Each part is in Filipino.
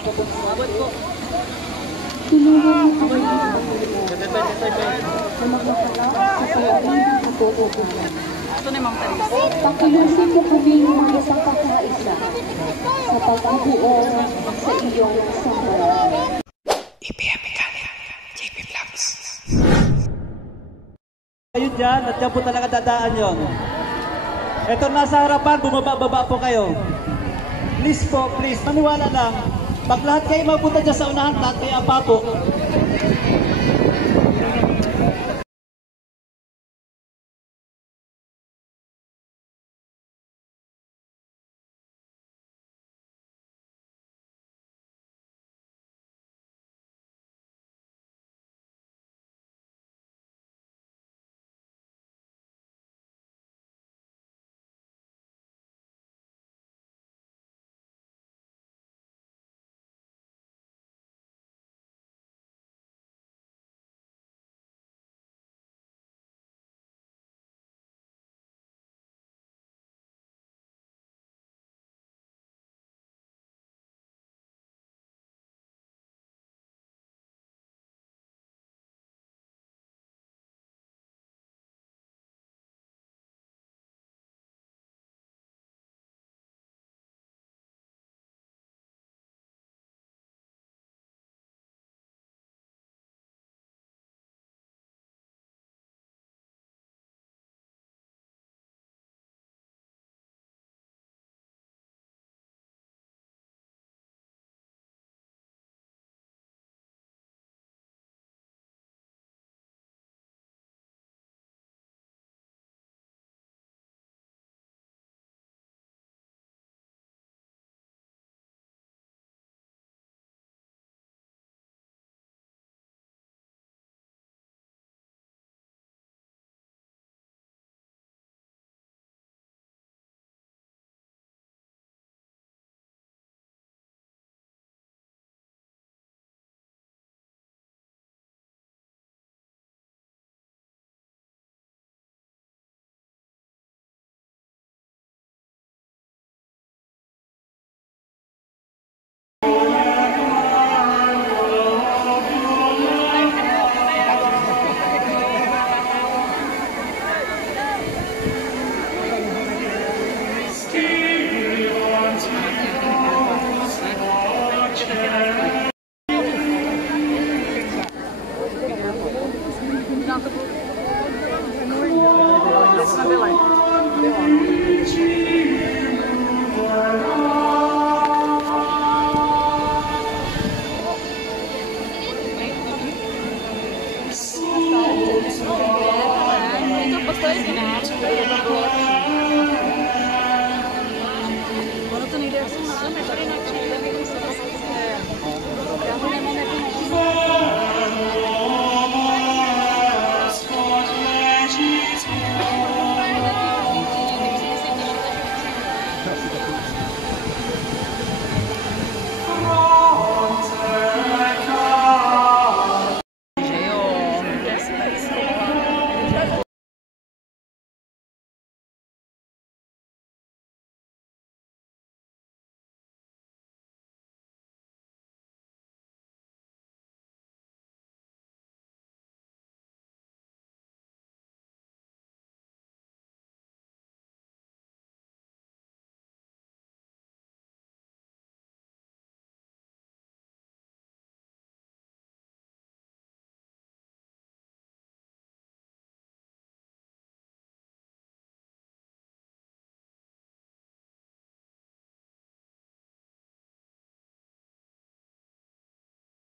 Tulungan mo kami na magmamala sa palaring katotohanan. Pakilusin mo kami ng isang pagkaisa sa pagbubuo sa iyong sambayan. Ayun dyan, at dyan po talaga dadaan yun. Ito nasa harapan, bumaba-baba po kayo. Please po, please, maniwala lang. Pag lahat kayo mapunta dyan sa unahan, lahat kayo apa po.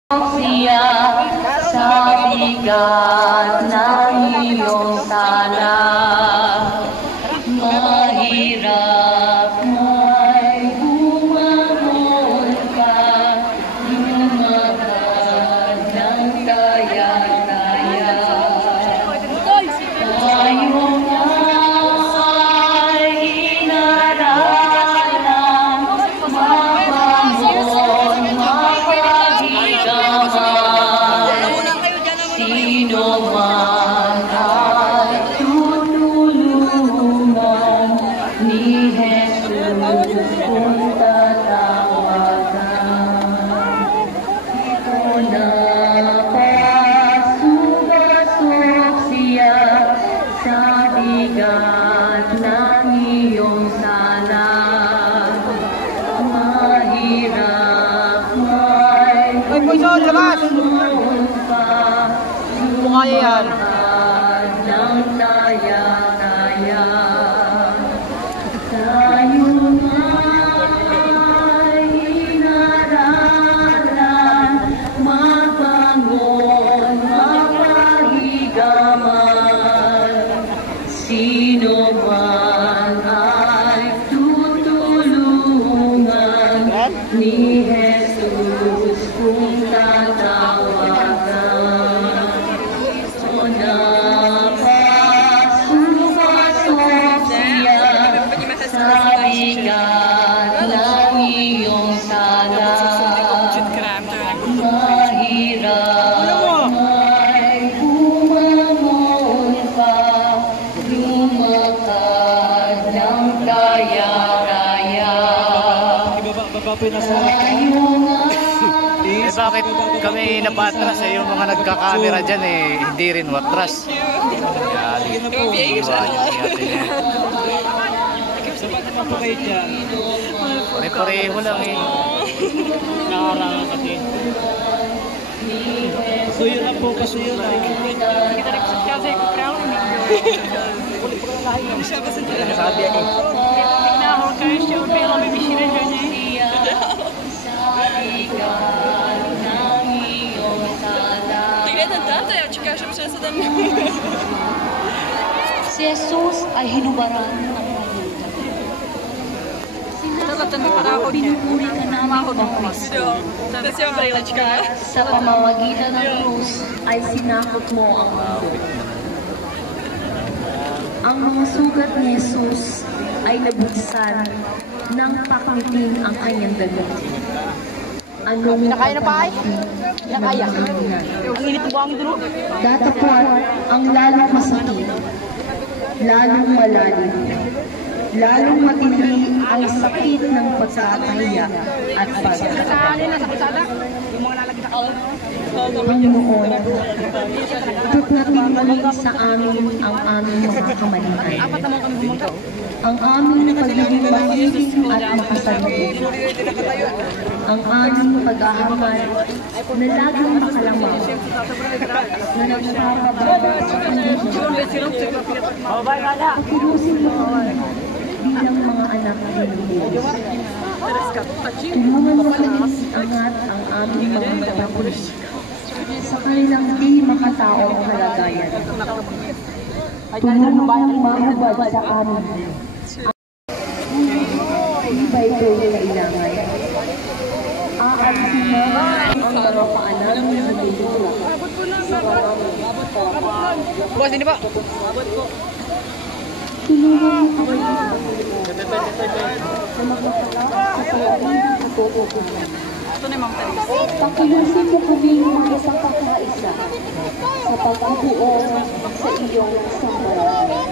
Siya sa bigat ng iyong sala, mahirap may bumangon ka, lumakad ng kaya-kaya. Tayo ay inaralan, mabangon, sino May puso, labas! Mukha yan. Ng daya-daya, tayo ay inaralan, mabangon, mapahigaman. Sino man ay tutulungan ni Jesus kung tatawagan. O napasupasok siya sa bigat ng iyong sala. Mahirap ay bumangon pa, lumakad ng kaya-kaya. Baba po yung nasa Eh, bakit kami napatras eh, yung mga nagka-camera dyan eh, hindi rin watras. Yan, Sige na po. iwan yung natin eh. Sapat naman po kayo dyan. Pare-pareho lang eh. Nakarangan kasi. Pasuyo lang po, pasuyo lang. Sabi yan eh. Si Jesus ay hinubaran ng mga pinupuri ka namin o Kristo. Sa pamamagitan ng krus ay sinakot mo ang mundo. Ang mga sugat ni Jesus ay nabuksan nang pakitin ang kanyang damit. Anong pinakain na kaya? Ang init ng buhangin dito. Datapwat ang lalong masakit, lalong malalim, lalong matindi ang sakit ng pagkakahiya at pagkakahiya. Panginoon, tuklatin mo sa amin ang aming mga kamalian, ang aming pagiging mahilig at makasarili, ang aming paghahamad na laging makalamang, na nagpapababa sa Panginoon. Pakilusin mo kami bilang mga anak ng Diyos. Tulungan mo kami angat ang aming mga kapatid sa kanilang di makataong kalagayan. Tulungan mo mahubad sa amin. Di ba ito'y kailangan? Aalisin mo ang mga paalam ng Diyos. Boss, hindi pa. Tulungan mo kami na magmakala sa palalim at tututunan. Pakilusin mo kami mga isang pagkaisa sa pagbubuo sa iyong sambayan.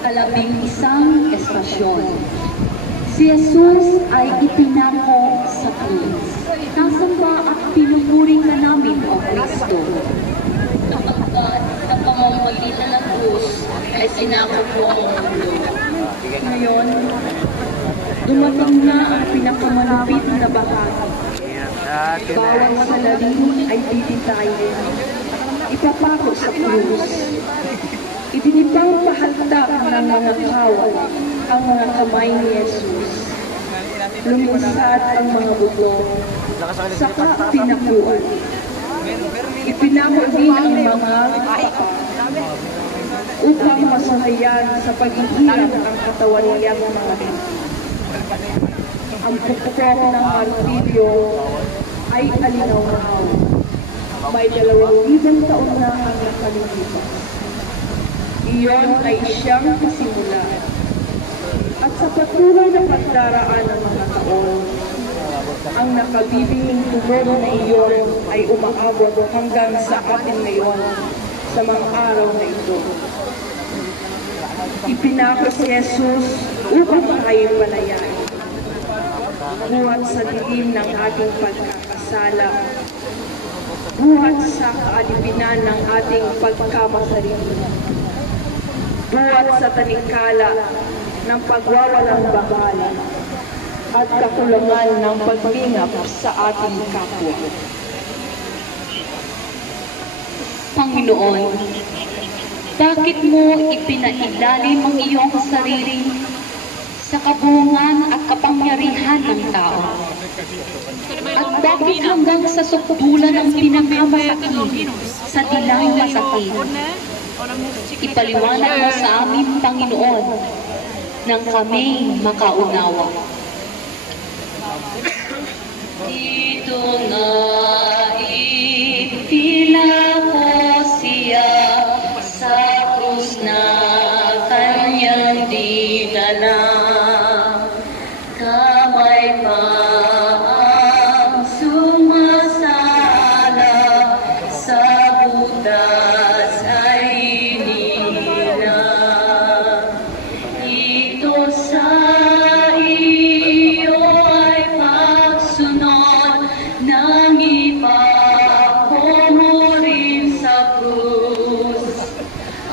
Kalabing-isang estasyon. Si Jesus ay ipinako sa krus. Nasamba at pinupuri ka namin, O Kristo. Kapagkat sa pamamagitan ng krus ay sinakop mo ang mundo. Ngayon, dumating na ang pinakamalupit na bahagi. Bawat salarin ay bibitayin. Ipapako sa krus. Ibinibang Hatak ng mga kawal ang mga kamay ni Jesus. Lumusad ang mga buto, saka pinakuan. Ipinako din ang mga upang masuhayan sa paghihirap ang katawan niyang mga ito. Ang pukpok ng martilyo ay alinaw-naw. May 2,000 taon na ang nakalimutan. Iyon ay siyang pasimula. At sa patuloy na pagdaraan ng mga taon, ang nakabibinging tumor na iyon ay umaabot hanggang sa atin ngayon sa mga araw na ito. Ipinako si Jesus upang tayo palayain. Buhat sa dilim ng ating pagkakasala, buhat sa kaalipinan ng ating pagkamasarili, buhat sa tanikala ng pagwawalang bahala at kakulangan ng paglingap sa ating kapwa. Panginoon, bakit mo ipinailalim ang iyong sarili sa kabuungan at kapangyarihan ng tao? At bakit hanggang sa sukdulan ang pinakamasakit sa dilang masakit? Ipaliwanag mo sa amin, Panginoon, nang kami makaunawa. Dito nga ipila ko siya sa krus na kanyang dinala. Kamay pa ang sumasala sa butas ay nila. Ito sa iyo ay pagsunod ng ipagkumurin sa krus.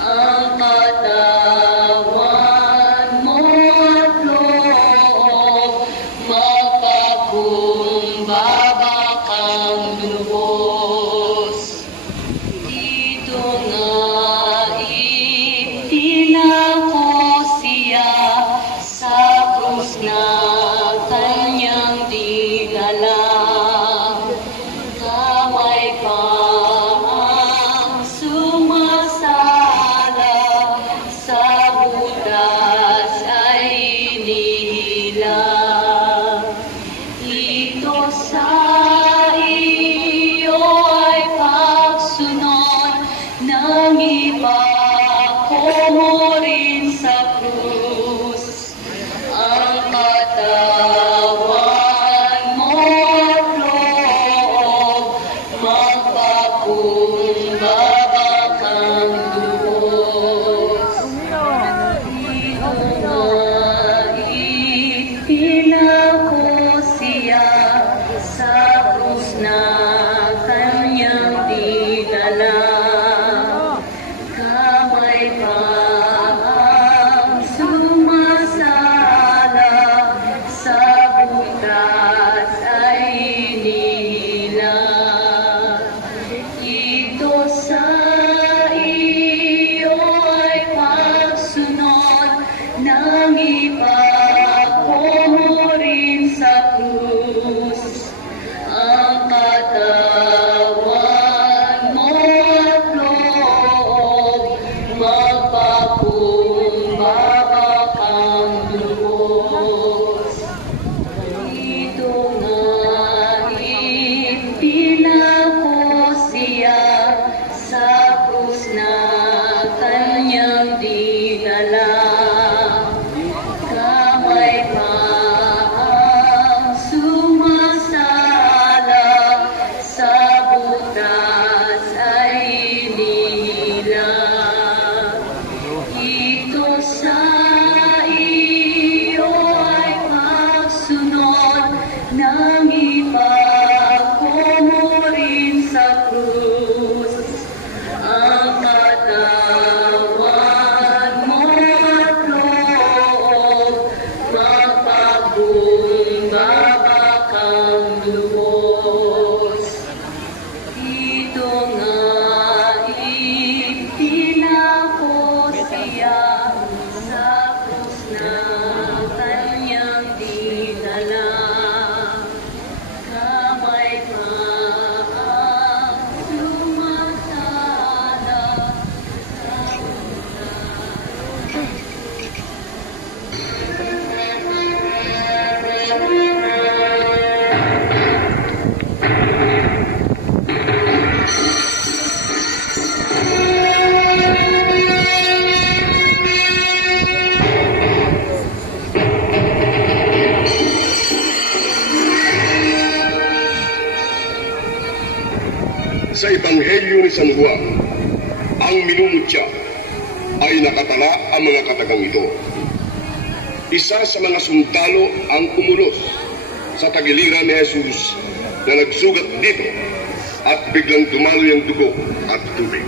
Ang katawan mo at loob, magpakumbaba kang lubos. Dito nga ipila ko siya sa krus na kanyang dinala. Kamay pa ang sumasala sa butas ay nila. Ito sa iyo ay pagsunod ng ipagkumurin sa krus. Ang katawan mo at loob, magpakumbaba kang lubos. Dito nga ipila ko siya sa krus na kanyang dinala. Kamay pa ang sumasala sa butas ay nila. Ito sa iyo ay pagsunod ng ipagkumurin sa krus. Ang katawan mo at loob, magpakumbaba kang lubos. Dito nga ipila ko siya sa krus na kanyang dinala. Kamay pa ang sumasala sa butas ay nila. Ito sa iyo ay pagsunod ng ipagkumurin sa krus. Ang katawan San Juan, ang minumutya, ay nakatala ang mga katagang ito. Isa sa mga sundalo ang umulos sa tagiliran ni Jesus na nagsugat dito at biglang dumaloy ang dugo at tubig.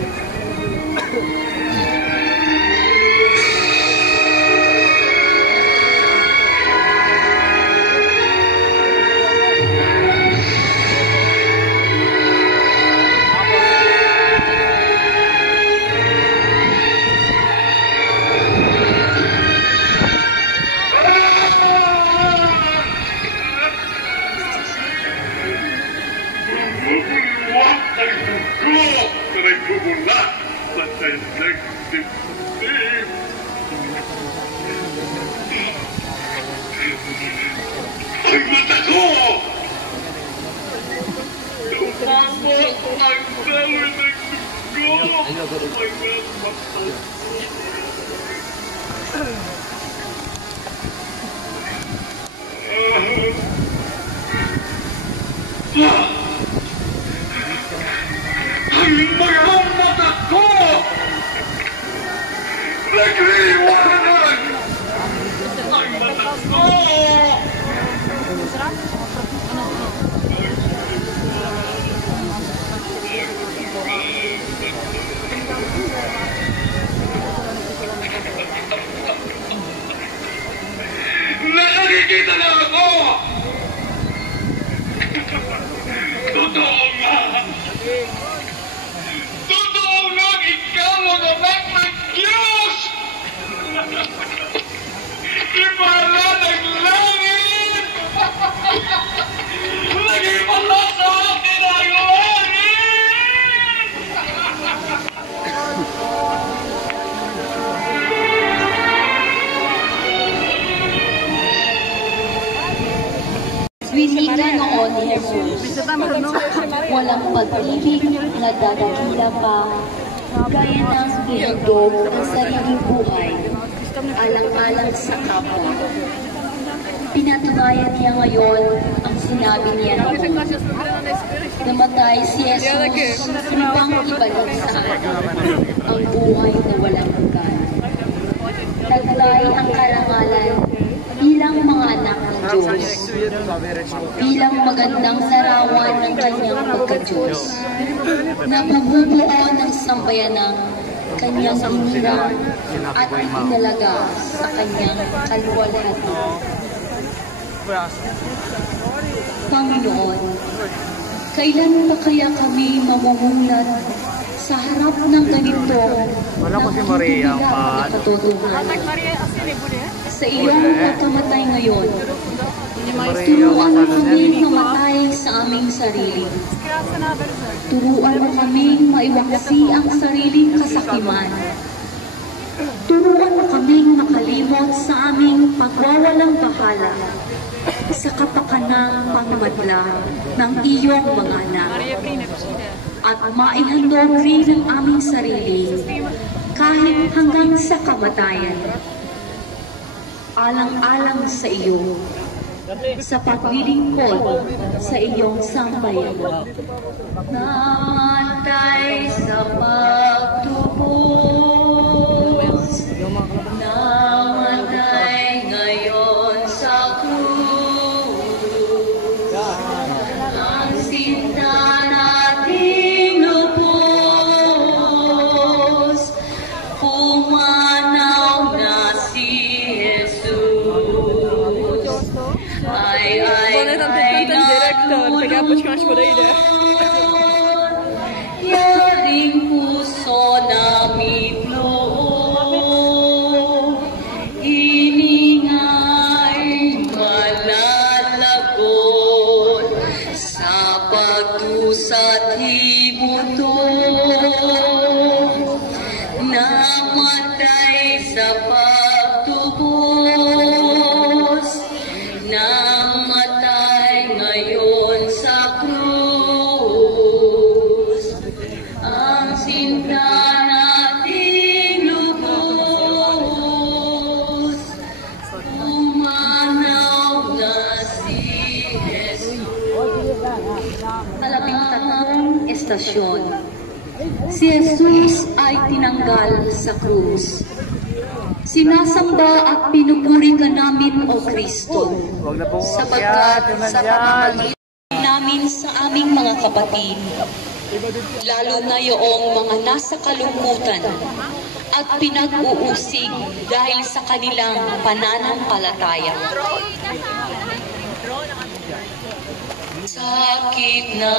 Ang mata ko! Tumamo ang daloy ng dugo! Ang mga mata ko! Nagriwanag! Ang mata ko! Nakikita na ako! Totoo nga! Totoo nga! Ikaw ang anak ng Diyos! Himala ng langit! Nagimala sa akin ang langit! Winika noon ni Jesus, walang pag-ibig na dadakila pa, gaya ng ihandog ang sariling buhay, alang-alang sa kapwa. Pinatunayan niya ngayon ang sinabi niya noon. Namatay si Jesus upang ibalik sa atin ang buhay na walang hanggan. Taglay ang karangalan bilang mga anak ng Diyos, bilang magandang larawan ng kanyang pagka-Diyos, na bumubuo ng sambayanang kanyang hinirang at itinalaga sa kanyang kaluwalhati. Panginoon, kailan pa kaya kami mamumulat sa harap ng ganito na kitibigan na katotohanan? Sa iyong pagkamatay ngayon, turuan mo kami mamatay sa aming sarili. Turuan mo kami maiwaksi ang sariling kasakiman. Turuan mo kaming makalimot sa aming pagwawalang bahala sa kapakanang pangmadla ng iyong mga anak. At maihandog rin ang aming sarili kahit hanggang sa kamatayan. Alang-alang sa iyo, sa paglilingkod sa iyong sambayan. Namatay sa pagtubos, namatay ngayon sa krus, ang sinta nating lubos, pumanaw na si yaring puso namin loob, iningay malalagot sa pagdusa't himutok, namatay sa pagtubos, namatay ngayon sa krus, ang sinta nating lubos, umanaw na si Jesus. 13 estasyon. si Jesus ay tinanggal sa krus. Sinasamba at pinupuri ka namin, O Kristo, sapagkat sa pamamagitan namin sa aming mga kapatid, lalo na yoong mga nasa kalungkutan at pinag-uusig dahil sa kanilang pananampalataya. Sakit na